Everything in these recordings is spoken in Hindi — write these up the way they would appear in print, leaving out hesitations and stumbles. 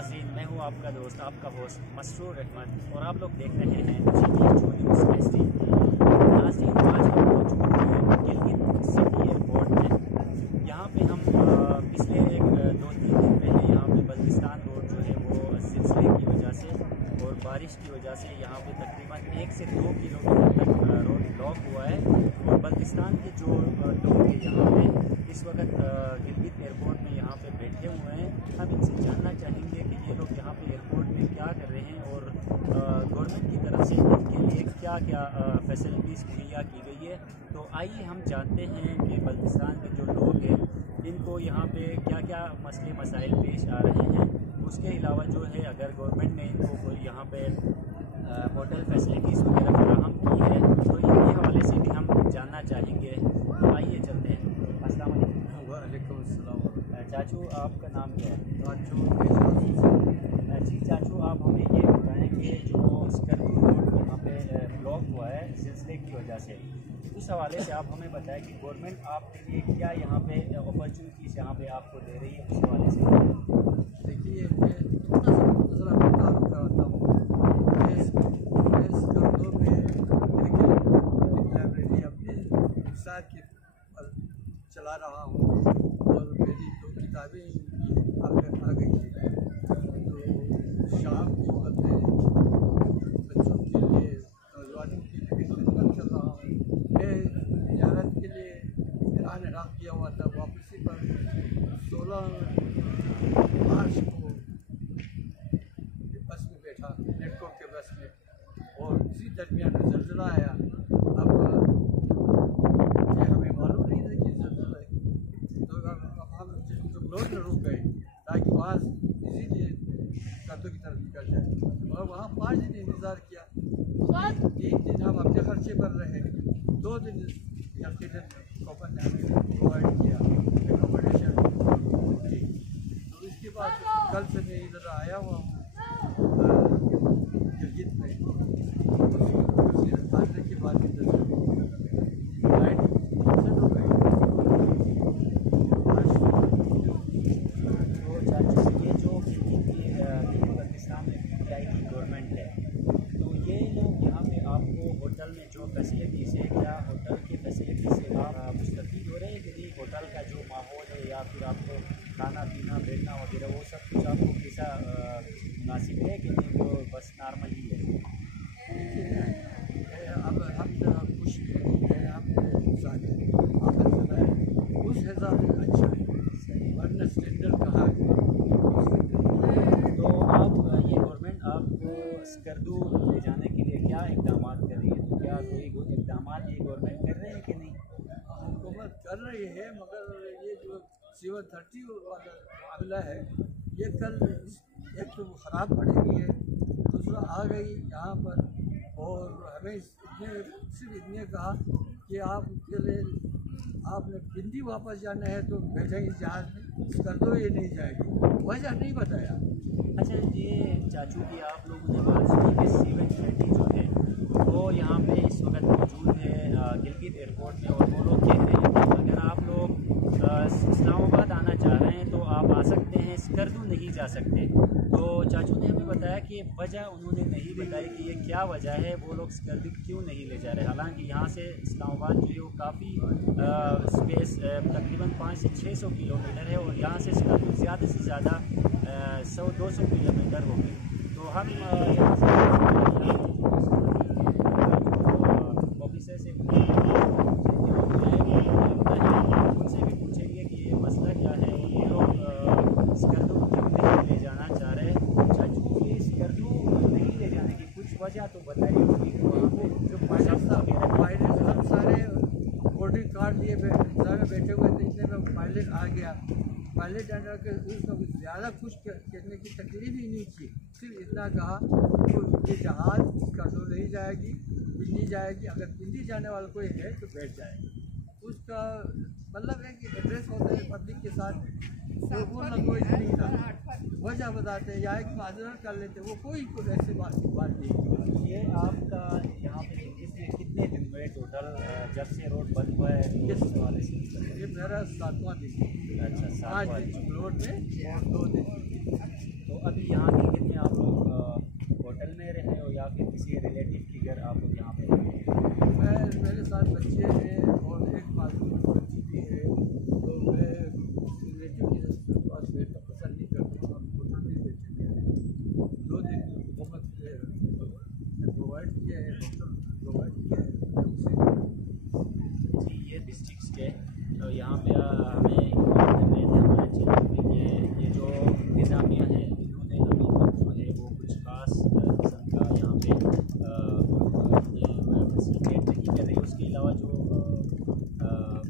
नाज़रीन, मैं हूँ आपका दोस्त, आपका होस्ट मसरूर अहमद और आप लोग देख रहे हैं नाज़रीन। आज हम मौजूद हैं गिलगित सिटी एयरपोर्ट में। यहाँ पे हम पिछले 2-3 दिन पहले यहाँ पे बल्तिस्तान रोड जो है वो सिलसिले की वजह से और बारिश की वजह से यहाँ पे तकरीबन 1 से 2 किलोमीटर तक रोड ब्लॉक हुआ है। और बल्तिस्तान के जो लोग हैं यहाँ पे इस वक्त गिलगित एयरपोर्ट में यहाँ पे बैठे हुए हैं। हम इनसे जानना चाहेंगे कि ये लोग यहाँ पे एयरपोर्ट में क्या कर रहे हैं और गवर्नमेंट की तरफ से इनके लिए क्या क्या फैसिलिटीज़ मुहैया की गई है। तो आइए हम जानते हैं कि बल्तिस्तान के जो लोग हैं इनको यहाँ पे क्या क्या मसले मसाइल पेश आ रहे हैं। उसके अलावा जो है अगर गवर्नमेंट ने इनको कोई यहाँ पे होटल फैसिलिटीज़ वगैरह फराहम की है तो इनके हवाले से भी हम जानना चाहेंगे। तो आइए चलते हैं। अस्सलाम वालेकुम। चाचू, आपका नाम क्या है? जी चाचू, आप हमें ये बताएं कि जो स्कर्दू रोड यहाँ पे ब्लॉक हुआ है सिलसिले की वजह से, उस हवाले से आप हमें बताएं कि गवर्नमेंट आपके लिए क्या यहाँ पे अपॉर्चुनिटीज़ यहाँ पे आपको दे रही है, उस हवाले से। देखिए, मैं थोड़ा सा नज़र आपको तारुफ कराता हूँ। मैं स्कर्दू में एक लाइब्रेरी अपने साथ के चला रहा हूँ और मेरी 2 किताबें आ गई हैं। तो शाम के वक्त बच्चों के लिए, नौजवानों के लिए खिदमत कर रहा हूँ। मैं ज़ियारत के लिए ईरान इराक़ किया हुआ था। वापसी पर 16 मार्च को बस में बैठा, नेटवर्क के बस में, और इसी दरमियान में ज़लज़ला आया। अब ये हमें मालूम नहीं था कि ज़लज़ला है, तो हम लोग रुक गए ताकि वहाँ इसीलिए कर्दू की तरफ निकल जाए। और वहाँ 5 दिन इंतज़ार किया। 3 दिन हम अपने खर्चे पर रहे, 2 दिन गवर्नमेंट ने हमें प्रोवाइड किया एकोमोडेशन। तो इसके बाद कल से मैं इधर आया हुआ हूँ गिलगित में। आने के बाद इधर लाइट कैंसिल हो गई। तो चाचू, ये जो पाकिस्तान में पीटीआई गवर्नमेंट है, तो ये लोग यहाँ पे आपको होटल में जो फैसिलिटीज़ है, क्या होटल की फैसिलिटी से आप मुस्तफ़ीद हो रहे हैं कि नहीं? होटल का जो माहौल है या फिर आपको खाना पीना बैठना वगैरह वो सब कुछ आपको कैसा मुनासिब है कि नहीं, वो बस नॉर्मल ही है? अब हम जरा खुश हैं, हम साथ उस हिसाब से अच्छा है, वरना स्टैंडर्ड कहाँ है। तो आप ये गवर्नमेंट आपको स्कर्दू ले जाने के लिए क्या इकदाम कर रही है? तो क्या कोई इकदाम ये गवर्नमेंट कर रहे हैं कि नहीं? हुकूमत कर रही है, मगर ये जो C-130 वाला मामला है, ये कल एक तो ख़राब पड़ी हुई है, दूसरा आ गई यहाँ पर और हमें सिर्फ इतने कहा कि आपके लिए आपने पिंडी वापस जाना है तो भेजेंगे जहाज़ में, स्कर्दू ये नहीं जाएगी। वजह नहीं बताया। अच्छा, ये चाचू की आप लोगों ने बात सुनी कि C-130 जो है वो यहाँ पे इस वक्त मौजूद है गिलगित एयरपोर्ट में, और वो लोग कहते हैं कि अगर आप लोग इस्लामाबाद आना चाह रहे हैं तो आप आ सकते हैं, स्कर्दू नहीं जा सकते। तो चाचू ने हमें बताया कि वजह उन्होंने नहीं बताई कि ये क्या वजह है, वो लोग स्कर्दू क्यों नहीं ले जा रहे। हालांकि यहाँ से इस्लामाबाद जो है वो काफ़ी स्पेस तकरीबन 500 से 600 किलोमीटर है और यहाँ से स्कर्दू ज़्यादा से ज़्यादा 100-200 किलोमीटर होगी। तो हम यहाँ से ऑफिसर से उनसे भी पूछेंगे कि ये मसला क्या है, ये लोग स्कर्दू क्यों नहीं ले जाना चाह रहे। चाचू, ये स्कर्दू नहीं ले जाने की कुछ वजह तो बताइए होगी। वहाँ पे जो पायलट हम सारे बोर्डिंग कार्ड लिए इंतजार में बैठे हुए थे, इतने में पायलट आ गया। पायलट आने के उसमें कुछ ज़्यादा खुश करने की तकलीफ ही नहीं थी, सिर्फ इतना कहा कि ये जहाज़ स्कर्दू नहीं जाएगी, पिंडी जाएगी। अगर पिंडी जाने वाला कोई है तो बैठ जाएगी। उसका मतलब है कि एड्रेस होता है पब्लिक के साथ, तो वो लैंग्वेज नहीं था। वजह बताते हैं या एक माजरत कर लेते, वो कोई ऐसी बात नहीं। ये आपका यहाँ पे कितने दिन हुए टोटल जब से रोड बंद हुआ है? किस वाले से? ये मेरा 7वां दिन। अच्छा, 5 दिन रोड में और 2 दिन तो अभी यहाँ गिलगित में आप लोग होटल में रहे हो या फिर किसी रिलेटिव के घर आप लोग यहाँ पे रहे हो? मेरे साथ बच्चे हैं और एक मासूम बच्ची भी है, तो मैं रिलेटिव के पास रहना पसंद नहीं करता हूँ। हम होटल में बैठे हैं, 2 दिन हुकूमत ने प्रोवाइड किया है, होटल प्रोवाइड किया है। जी, ये डिस्ट्रिक्ट स्टे तो यहाँ पे हमें इन्फॉर्म कर रहे थे हमारे चैनल पे कि ये जो इंतज़ामिया है इन्होंने अभी तक जो है वो कुछ ख़ास किस्म का यहाँ पे फैसिलिटेट नहीं कर रही। उसके अलावा जो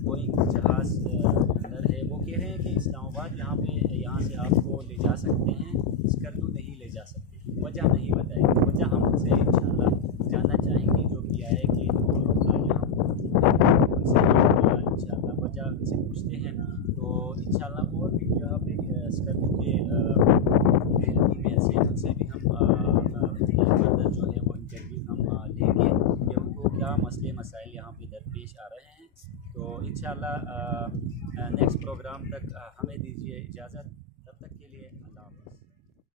बोइंग जहाज़ अंदर है वो कह रहे हैं कि इस्लामाबाद यहाँ से आपको ले जा सकते हैं, स्कर्दू नहीं ले जा सकते। वजह नहीं बताएगी, वजह हम उनसे इंशाल्लाह जानना चाहेंगे जो भी आए कि जो लोग यहाँ मौजूद हैं उनसे हम इंशाल्लाह वजह उनसे पूछते हैं। तो इंशाल्लाह और भी यहाँ पे स्कर्दू के ईमेल से उनसे भी हम फर्दर जो है वो इंटरव्यू हम लेंगे कि उनको क्या मसले मसाइल यहाँ पे दरपेश आ रहे हैं। तो इंशाल्लाह नेक्स्ट प्रोग्राम तक हमें दीजिए इजाज़त, तब तक के लिए।